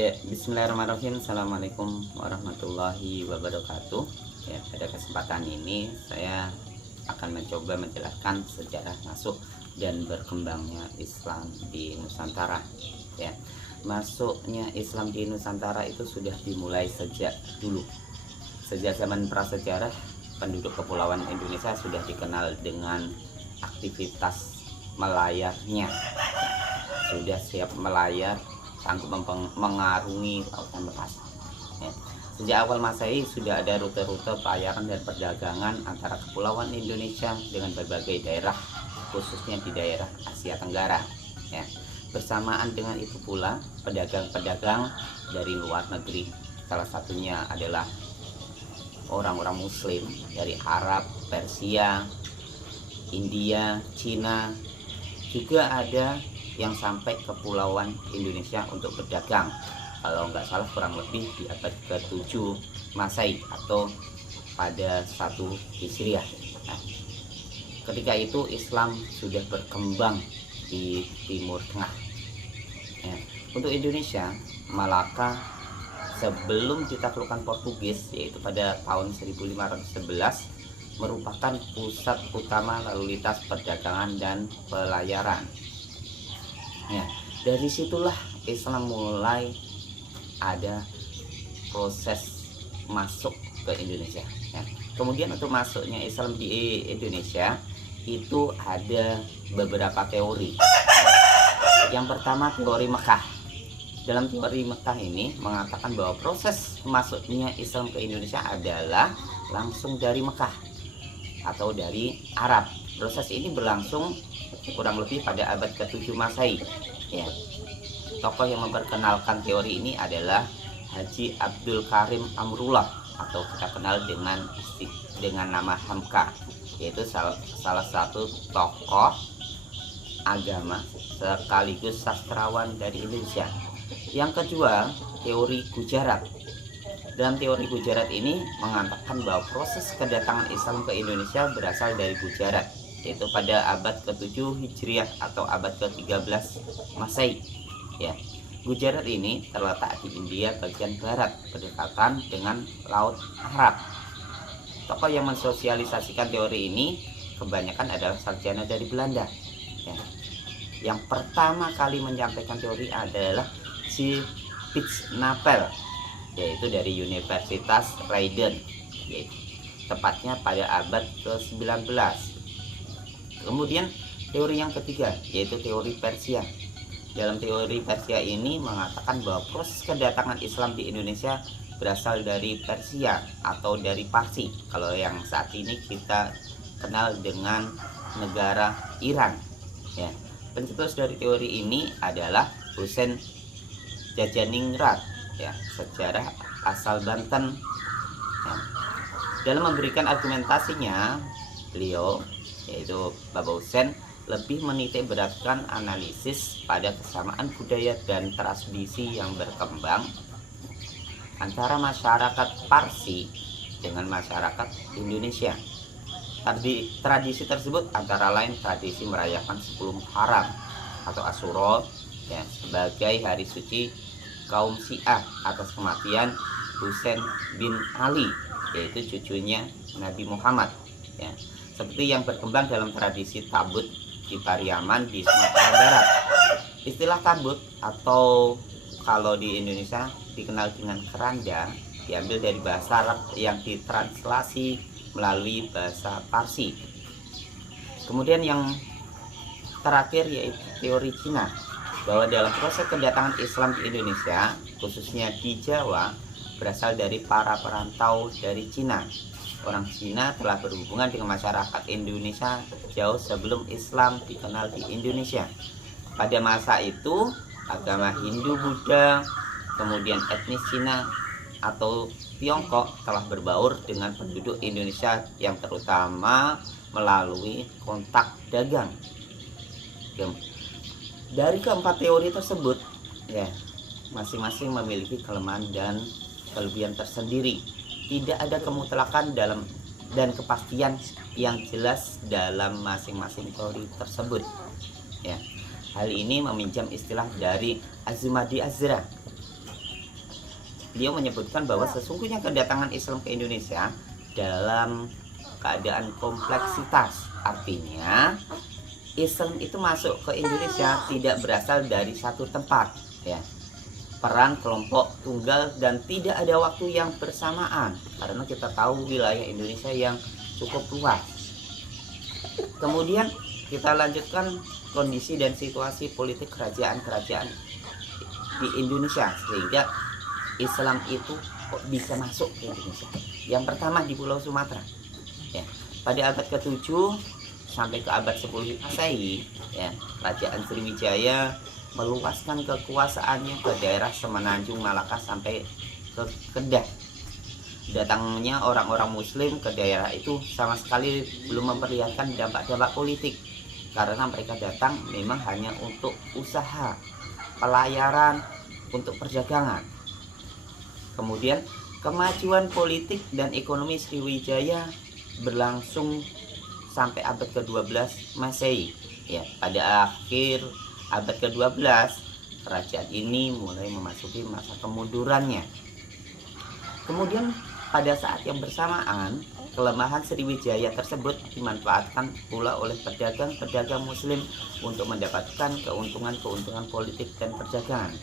Ya, bismillahirrahmanirrahim. Assalamualaikum warahmatullahi wabarakatuh. Ya, pada kesempatan ini saya akan mencoba menjelaskan sejarah masuk dan berkembangnya Islam di Nusantara. Ya, masuknya Islam di Nusantara itu sudah dimulai sejak dulu. Sejak zaman prasejarah, penduduk kepulauan Indonesia sudah dikenal dengan aktivitas melayarnya. Sudah siap melayar, sanggup mengarungi lautan lepas. Ya. Sejak awal Masehi sudah ada rute-rute pelayaran dan perdagangan antara kepulauan Indonesia dengan berbagai daerah, khususnya di daerah Asia Tenggara. Ya. Bersamaan dengan itu pula pedagang-pedagang dari luar negeri, salah satunya adalah orang-orang Muslim dari Arab, Persia, India, Cina, juga ada yang sampai ke kepulauan Indonesia untuk berdagang. Kalau nggak salah kurang lebih di abad ke-7 Masehi atau pada 1 Hijriah. Nah, ketika itu Islam sudah berkembang di Timur Tengah. Ya, untuk Indonesia, Malaka sebelum ditaklukkan Portugis, yaitu pada tahun 1511, merupakan pusat utama lalu lintas perdagangan dan pelayaran. Ya, dari situlah Islam mulai ada proses masuk ke Indonesia. Ya. Kemudian untuk masuknya Islam di Indonesia itu ada beberapa teori. Yang pertama, teori Mekah. Dalam teori Mekah ini mengatakan bahwa proses masuknya Islam ke Indonesia adalah langsung dari Mekah atau dari Arab. Proses ini berlangsung kurang lebih pada abad ke-7 Masehi. Ya. Tokoh yang memperkenalkan teori ini adalah Haji Abdul Karim Amrullah, atau kita kenal dengan nama Hamka, yaitu salah satu tokoh agama sekaligus sastrawan dari Indonesia. Yang kedua, teori Gujarat. Dalam teori Gujarat ini mengatakan bahwa proses kedatangan Islam ke Indonesia berasal dari Gujarat, yaitu pada abad ke-7 Hijriah atau abad ke-13 Masehi. Ya. Gujarat ini terletak di India bagian barat, berdekatan dengan Laut Arab. Tokoh yang mensosialisasikan teori ini kebanyakan adalah sarjana dari Belanda. Ya. Yang pertama kali menyampaikan teori adalah si Pitznapel, yaitu dari Universitas Leiden, yaitu tepatnya pada abad ke-19. Kemudian teori yang ketiga yaitu teori Persia. Dalam teori Persia ini mengatakan bahwa proses kedatangan Islam di Indonesia berasal dari Persia atau dari Parsi. Kalau yang saat ini kita kenal dengan negara Iran. Ya. Pencetus dari teori ini adalah Husain Jajaningrat, ya, sejarah asal Banten. Ya. Dalam memberikan argumentasinya, beliau yaitu Bapak Husain lebih menitik beratkan analisis pada kesamaan budaya dan tradisi yang berkembang antara masyarakat Parsi dengan masyarakat Indonesia. Tradisi tersebut antara lain tradisi merayakan 10 Muharram atau Asyura, ya, sebagai hari suci kaum Syiah atas kematian Husain bin Ali, yaitu cucunya Nabi Muhammad. Ya. Seperti yang berkembang dalam tradisi Tabut di Pariaman di Sumatera Barat. Istilah Tabut atau kalau di Indonesia dikenal dengan keranda diambil dari bahasa Arab yang ditranslasi melalui bahasa Parsi. Kemudian yang terakhir yaitu teori Cina, bahwa dalam proses kedatangan Islam di Indonesia, khususnya di Jawa, berasal dari para perantau dari Cina. Orang Cina telah berhubungan dengan masyarakat Indonesia jauh sebelum Islam dikenal di Indonesia. Pada masa itu, agama Hindu, Buddha, kemudian etnis Cina atau Tiongkok telah berbaur dengan penduduk Indonesia yang terutama melalui kontak dagang. Dari keempat teori tersebut, ya, masing-masing memiliki kelemahan dan kelebihan tersendiri. Tidak ada kemutlakan dan kepastian yang jelas dalam masing-masing teori tersebut. Ya, hal ini meminjam istilah dari Azumadi Azra beliau menyebutkan bahwa sesungguhnya kedatangan Islam ke Indonesia dalam keadaan kompleksitas. Artinya Islam itu masuk ke Indonesia tidak berasal dari satu tempat, ya, peran kelompok tunggal, dan tidak ada waktu yang bersamaan karena kita tahu wilayah Indonesia yang cukup luas. Kemudian kita lanjutkan kondisi dan situasi politik kerajaan-kerajaan di Indonesia sehingga Islam itu kok bisa masuk ke Indonesia. Yang pertama di Pulau Sumatera, ya, pada abad ke-7 sampai ke abad 10 Masehi, ya, Kerajaan Sriwijaya meluaskan kekuasaannya ke daerah Semenanjung Malaka sampai ke Kedah. Datangnya orang-orang Muslim ke daerah itu sama sekali belum memperlihatkan dampak-dampak politik karena mereka datang memang hanya untuk usaha, pelayaran, untuk perdagangan. Kemudian kemajuan politik dan ekonomi Sriwijaya berlangsung sampai abad ke-12 Masehi. Ya, pada akhir abad ke-12 kerajaan ini mulai memasuki masa kemundurannya. Kemudian pada saat yang bersamaan, kelemahan Sriwijaya tersebut dimanfaatkan pula oleh pedagang-pedagang Muslim untuk mendapatkan keuntungan-keuntungan politik dan perdagangan.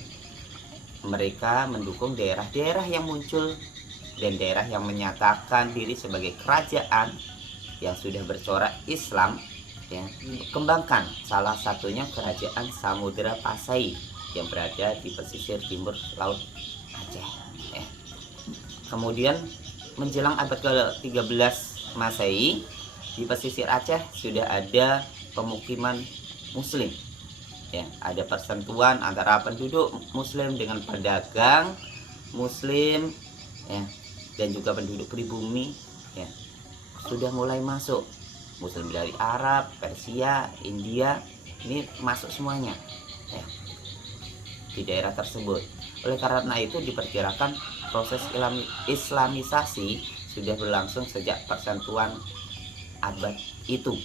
Mereka mendukung daerah-daerah yang muncul dan daerah yang menyatakan diri sebagai kerajaan yang sudah bercorak Islam, ya, kembangkan. Salah satunya kerajaan Samudra Pasai yang berada di pesisir timur Laut Aceh, ya. Kemudian menjelang abad ke-13 Masehi, di pesisir Aceh sudah ada pemukiman Muslim, ya, ada persentuhan antara penduduk Muslim dengan pedagang Muslim, ya, dan juga penduduk pribumi, ya, sudah mulai masuk. Muslim dari Arab, Persia, India, ini masuk semuanya, ya, di daerah tersebut. Oleh karena itu diperkirakan proses Islamisasi sudah berlangsung sejak persentuhan abad itu.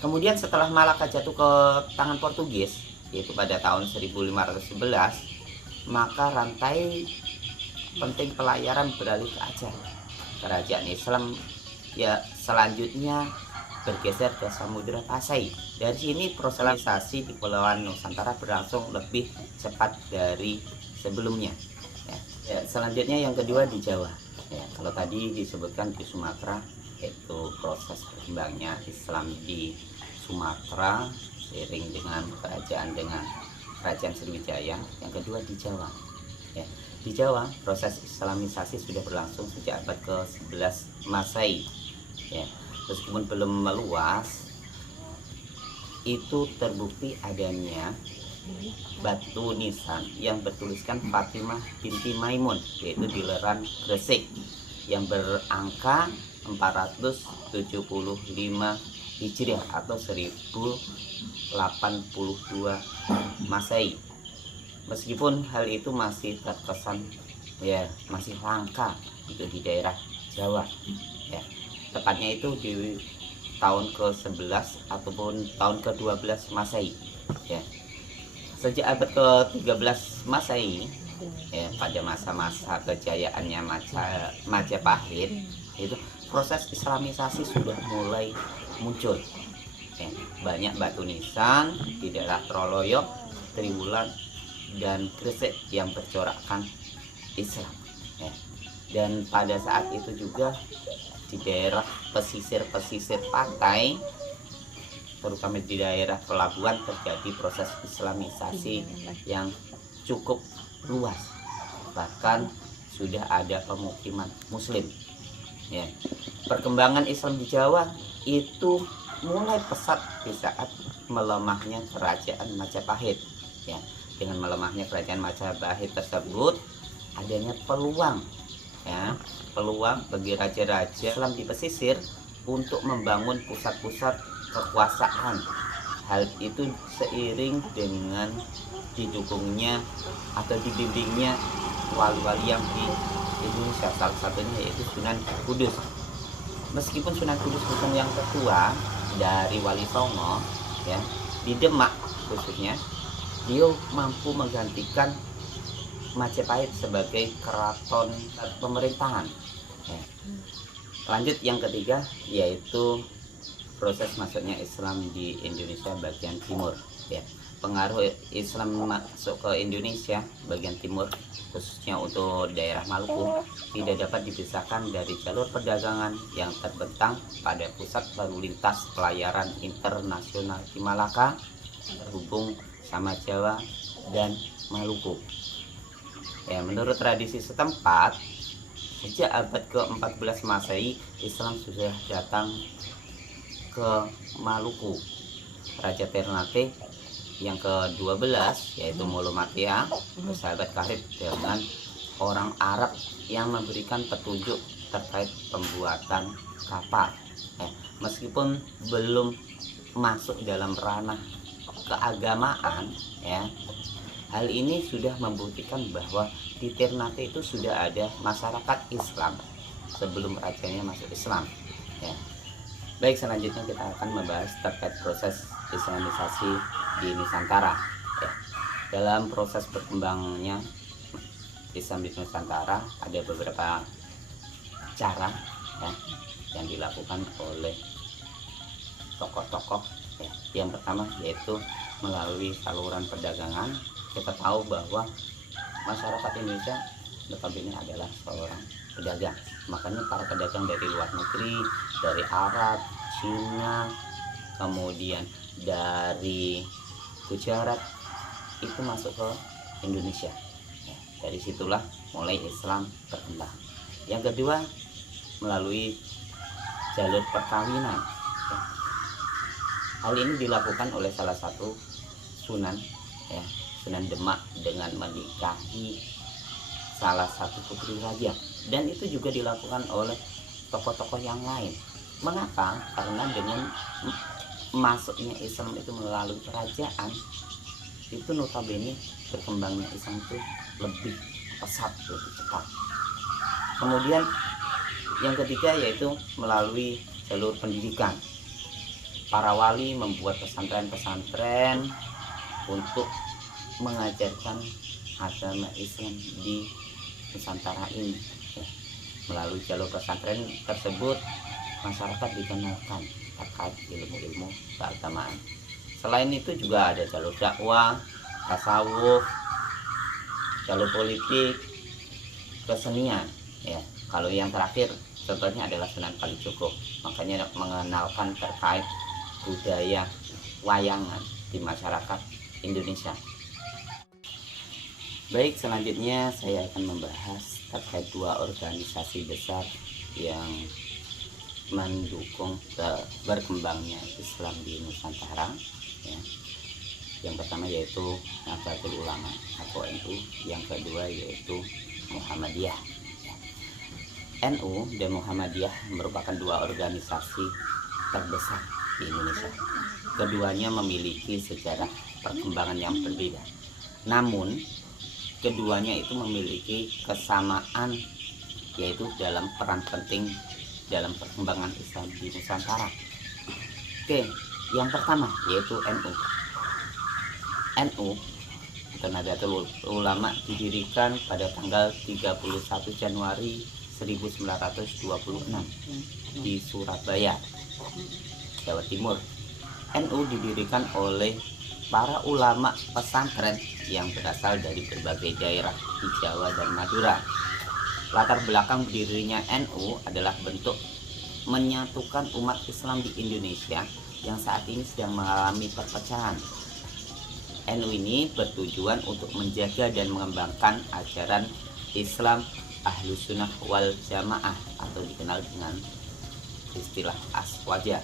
Kemudian setelah Malaka jatuh ke tangan Portugis, yaitu pada tahun 1511, maka rantai penting pelayaran beralih ke Aceh. Kerajaan Islam, ya, selanjutnya bergeser ke Samudra Pasai. Dari sini prosesisasi di Kepulauan Nusantara berlangsung lebih cepat dari sebelumnya. Ya, selanjutnya yang kedua di Jawa. Ya, kalau tadi disebutkan di Sumatera, yaitu proses berkembangnya Islam di Sumatera seiring dengan kerajaan Sriwijaya. Yang kedua di Jawa. Ya, di Jawa proses Islamisasi sudah berlangsung sejak abad ke-11 Masehi. Ya, meskipun belum meluas, itu terbukti adanya batu nisan yang bertuliskan Fatimah binti Maimun, yaitu di Leran Gresik, yang berangka 475 Hijriah atau 1082 Masehi. Meskipun hal itu masih terkesan, ya, masih langka itu di daerah Jawa, ya. Tepatnya itu di tahun ke-11 ataupun tahun ke-12 Masehi, ya. Sejak abad ke-13 Masehi, ya, pada masa-masa kejayaannya Majapahit, itu proses Islamisasi sudah mulai muncul, ya. Banyak batu nisan di daerah Troloyok, Triwulan, dan Gresik yang bercorakkan Islam, ya. Dan pada saat itu juga di daerah pesisir pantai, terutama di daerah pelabuhan, terjadi proses Islamisasi yang cukup luas. Bahkan sudah ada pemukiman Muslim, ya. Perkembangan Islam di Jawa itu mulai pesat di saat melemahnya kerajaan Majapahit, ya. Dengan melemahnya kerajaan Majapahit tersebut, adanya peluang, ya, peluang bagi raja-raja Islam di pesisir untuk membangun pusat-pusat kekuasaan. Hal itu seiring dengan didukungnya atau dibimbingnya wali-wali yang di Indonesia, salah satunya yaitu Sunan Kudus. Meskipun Sunan Kudus bukan yang tertua dari Wali Songo, ya, di Demak khususnya, dia mampu menggantikan Majapahit sebagai keraton pemerintahan. Ya. Lanjut yang ketiga yaitu proses masuknya Islam di Indonesia bagian timur. Ya. Pengaruh Islam masuk ke Indonesia bagian timur, khususnya untuk daerah Maluku, tidak dapat dipisahkan dari jalur perdagangan yang terbentang pada pusat lalu lintas pelayaran internasional di Malaka, terhubung sama Jawa dan Maluku. Ya, menurut tradisi setempat, sejak abad ke-14 Masehi, Islam sudah datang ke Maluku. Raja Ternate yang ke-12 yaitu Molomatia, bersahabat karib dengan orang Arab yang memberikan petunjuk terkait pembuatan kapal. Meskipun belum masuk dalam ranah keagamaan, ya, hal ini sudah membuktikan bahwa di Ternate itu sudah ada masyarakat Islam sebelum rajanya masuk Islam. Ya. Baik, selanjutnya kita akan membahas terkait proses Islamisasi di Nusantara. Ya. Dalam proses berkembangnya Islam di Nusantara ada beberapa cara, ya, yang dilakukan oleh tokoh-tokoh. Ya. Yang pertama yaitu melalui saluran perdagangan. Kita tahu bahwa masyarakat Indonesia notabene adalah seorang pedagang. Makanya para pedagang dari luar negeri, dari Arab, Cina, kemudian dari Gujarat itu masuk ke Indonesia. Ya, dari situlah mulai Islam berkembang. Yang kedua melalui jalur perkawinan. Ya. Hal ini dilakukan oleh salah satu sunan, ya, Sunan Demak, dengan menikahi salah satu putri raja, dan itu juga dilakukan oleh tokoh-tokoh yang lain. Mengapa? Karena dengan masuknya Islam itu melalui kerajaan, itu notabene berkembangnya Islam itu lebih pesat, lebih cepat. Kemudian yang ketiga yaitu melalui jalur pendidikan. Para wali membuat pesantren-pesantren untuk mengajarkan agama Islam di Nusantara ini. Ya. Melalui jalur pesantren tersebut masyarakat dikenalkan terkait ilmu-ilmu keagamaan. Selain itu juga ada jalur dakwah, tasawuf, jalur politik, kesenian. Ya, kalau yang terakhir contohnya adalah Sunan Kalijogo. Makanya mengenalkan terkait budaya wayangan di masyarakat Indonesia. Baik, selanjutnya saya akan membahas terkait dua organisasi besar yang mendukung berkembangnya Islam di Nusantara. Ya. Yang pertama yaitu Nahdlatul Ulama atau NU, yang kedua yaitu Muhammadiyah. NU dan Muhammadiyah merupakan dua organisasi terbesar di Indonesia. Keduanya memiliki sejarah perkembangan yang berbeda. Namun keduanya itu memiliki kesamaan, yaitu dalam peran penting dalam perkembangan Islam di Nusantara. Oke, yang pertama yaitu NU. NU atau Nahdlatul Ulama didirikan pada tanggal 31 Januari 1926 di Surabaya, Jawa Timur. NU didirikan oleh para ulama pesantren yang berasal dari berbagai daerah di Jawa dan Madura. Latar belakang berdirinya NU adalah bentuk menyatukan umat Islam di Indonesia yang saat ini sedang mengalami perpecahan. NU ini bertujuan untuk menjaga dan mengembangkan ajaran Islam Ahlus Sunnah wal Jamaah atau dikenal dengan istilah Aswaja.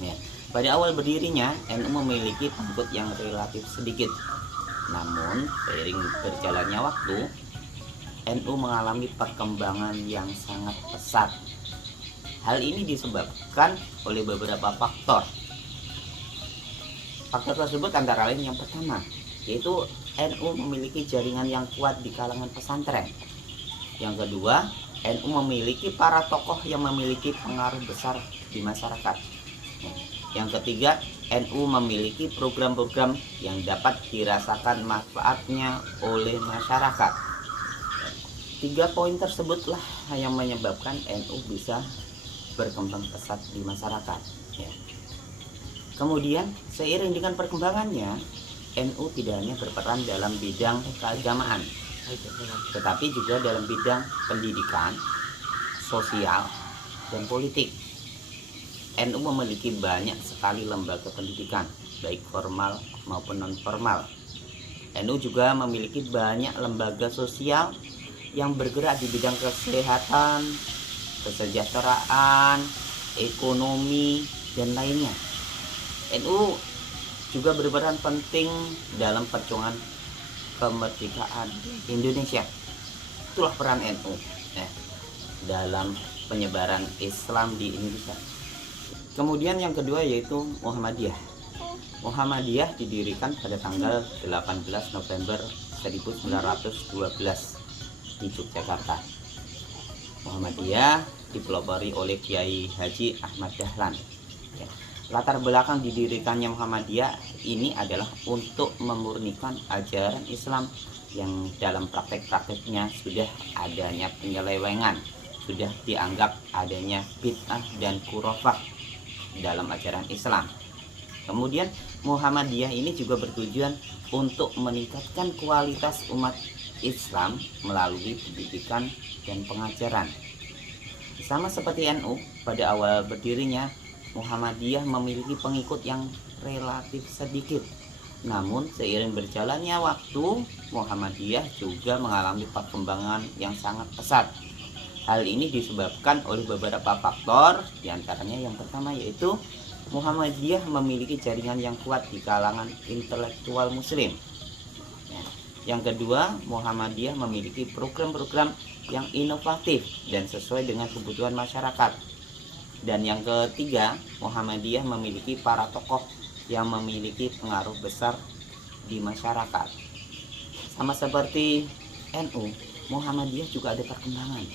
Ya. Pada awal berdirinya, NU memiliki pengikut yang relatif sedikit. Namun, seiring berjalannya waktu, NU mengalami perkembangan yang sangat pesat. Hal ini disebabkan oleh beberapa faktor. Faktor tersebut antara lain yang pertama, yaitu NU memiliki jaringan yang kuat di kalangan pesantren. Yang kedua, NU memiliki para tokoh yang memiliki pengaruh besar di masyarakat. Yang ketiga, NU memiliki program-program yang dapat dirasakan manfaatnya oleh masyarakat. 3 poin tersebutlah yang menyebabkan NU bisa berkembang pesat di masyarakat. Ya. Kemudian seiring dengan perkembangannya, NU tidak hanya berperan dalam bidang keagamaan, tetapi juga dalam bidang pendidikan, sosial, dan politik. NU memiliki banyak sekali lembaga pendidikan, baik formal maupun non-formal. NU juga memiliki banyak lembaga sosial yang bergerak di bidang kesehatan, kesejahteraan, ekonomi, dan lainnya. NU juga berperan penting dalam perjuangan kemerdekaan Indonesia. Itulah peran NU dalam penyebaran Islam di Indonesia. Kemudian yang kedua yaitu Muhammadiyah. Muhammadiyah didirikan pada tanggal 18 November 1912 di Yogyakarta. Muhammadiyah dipelopori oleh Kiai Haji Ahmad Dahlan. Latar belakang didirikannya Muhammadiyah ini adalah untuk memurnikan ajaran Islam yang dalam praktek-prakteknya sudah adanya penyelewengan, sudah dianggap adanya bid'ah dan khurafah dalam ajaran Islam. Kemudian Muhammadiyah ini juga bertujuan untuk meningkatkan kualitas umat Islam melalui pendidikan dan pengajaran. Sama seperti NU, pada awal berdirinya Muhammadiyah memiliki pengikut yang relatif sedikit. Namun seiring berjalannya waktu, Muhammadiyah juga mengalami perkembangan yang sangat pesat. Hal ini disebabkan oleh beberapa faktor, diantaranya yang pertama yaitu Muhammadiyah memiliki jaringan yang kuat di kalangan intelektual muslim. Yang kedua, Muhammadiyah memiliki program-program yang inovatif dan sesuai dengan kebutuhan masyarakat. Dan yang ketiga, Muhammadiyah memiliki para tokoh yang memiliki pengaruh besar di masyarakat. Sama seperti NU, Muhammadiyah juga ada perkembangan.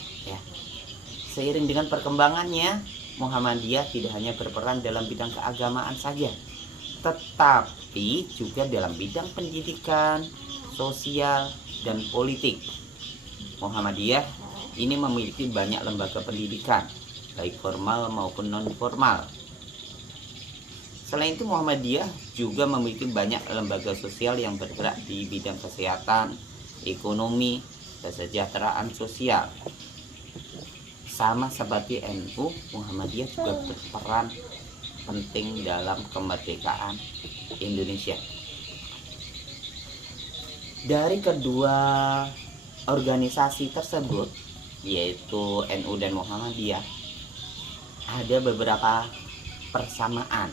Seiring dengan perkembangannya, Muhammadiyah tidak hanya berperan dalam bidang keagamaan saja, tetapi juga dalam bidang pendidikan, sosial, dan politik. Muhammadiyah ini memiliki banyak lembaga pendidikan, baik formal maupun non-formal. Selain itu, Muhammadiyah juga memiliki banyak lembaga sosial yang bergerak di bidang kesehatan, ekonomi, kesejahteraan sosial. Sama seperti NU, Muhammadiyah juga berperan penting dalam kemerdekaan Indonesia. Dari kedua organisasi tersebut, yaitu NU dan Muhammadiyah, ada beberapa persamaan.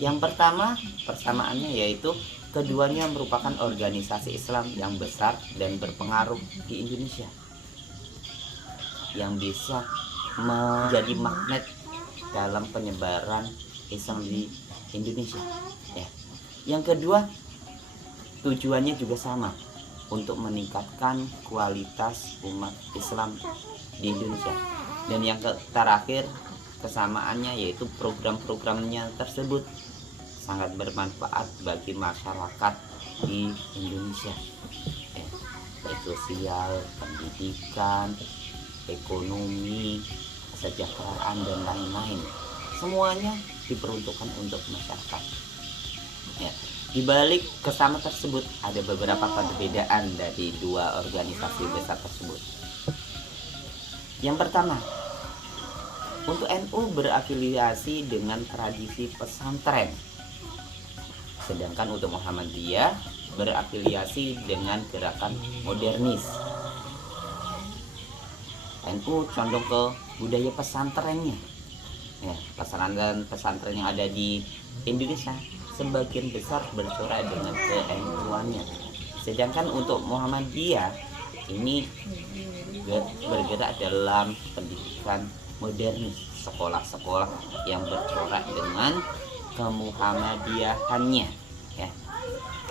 Yang pertama, persamaannya yaitu keduanya merupakan organisasi Islam yang besar dan berpengaruh di Indonesia, yang bisa menjadi magnet dalam penyebaran Islam di Indonesia. Yang kedua, tujuannya juga sama, untuk meningkatkan kualitas umat Islam di Indonesia. Dan yang terakhir, kesamaannya yaitu program-programnya tersebut sangat bermanfaat bagi masyarakat di Indonesia, baik sosial, pendidikan, ekonomi, kesejahteraan, dan lain-lain. Semuanya diperuntukkan untuk masyarakat. Di balik kesamaan tersebut ada beberapa perbedaan dari dua organisasi besar tersebut. Yang pertama, untuk NU berafiliasi dengan tradisi pesantren, sedangkan untuk Muhammadiyah berafiliasi dengan gerakan modernis. NU condong ke budaya pesantrennya. Pesantren yang ada di Indonesia sebagian besar bercorak dengan ke-NU-annya. Sedangkan untuk Muhammadiyah ini bergerak dalam pendidikan modernis, sekolah-sekolah yang bercorak dengan kemuhammadiyahannya.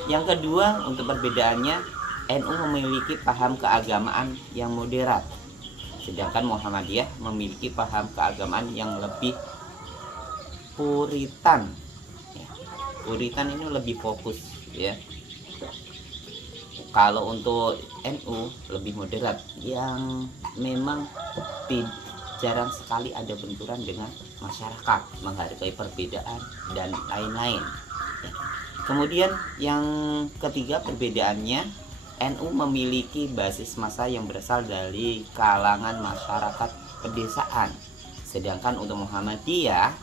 Yang kedua, untuk perbedaannya, NU memiliki paham keagamaan yang moderat, sedangkan Muhammadiyah memiliki paham keagamaan yang lebih Puritan ya. Puritan ini lebih fokus ya. Kalau untuk NU lebih moderat, yang memang jarang sekali ada benturan dengan masyarakat, menghargai perbedaan dan lain-lain ya. Kemudian yang ketiga perbedaannya, NU memiliki basis massa yang berasal dari kalangan masyarakat pedesaan, sedangkan untuk Muhammadiyah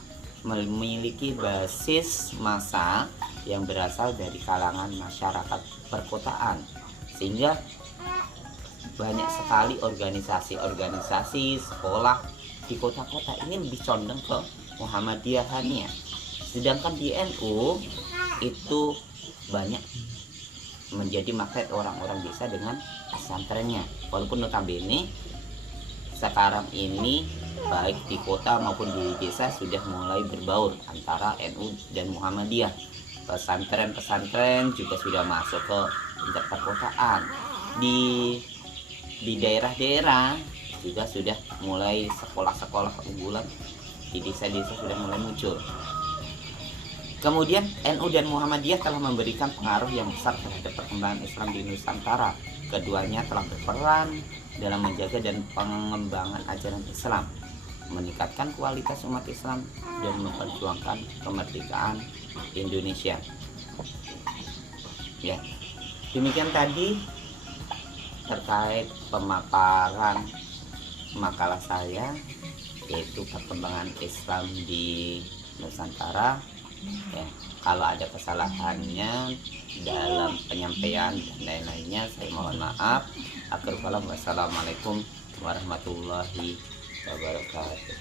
memiliki basis massa yang berasal dari kalangan masyarakat perkotaan, sehingga banyak sekali organisasi-organisasi sekolah di kota-kota ini lebih condong ke Muhammadiyahannya. Sedangkan di NU itu banyak menjadi magnet orang-orang desa dengan pesantrennya. Walaupun notabene sekarang ini baik di kota maupun di desa sudah mulai berbaur antara NU dan Muhammadiyah. Pesantren-pesantren juga sudah masuk ke tingkat perkotaan. Di daerah-daerah juga sudah mulai sekolah-sekolah unggulan di desa-desa sudah mulai muncul. Kemudian NU dan Muhammadiyah telah memberikan pengaruh yang besar terhadap perkembangan Islam di Nusantara. Keduanya telah berperan dalam menjaga dan pengembangan ajaran Islam, meningkatkan kualitas umat Islam, dan memperjuangkan kemerdekaan Indonesia. Ya, demikian tadi terkait pemaparan makalah saya, yaitu perkembangan Islam di Nusantara. Ya, kalau ada kesalahannya dalam penyampaian dan lain-lainnya, saya mohon maaf. Wassalamualaikum warahmatullahi wabarakatuh.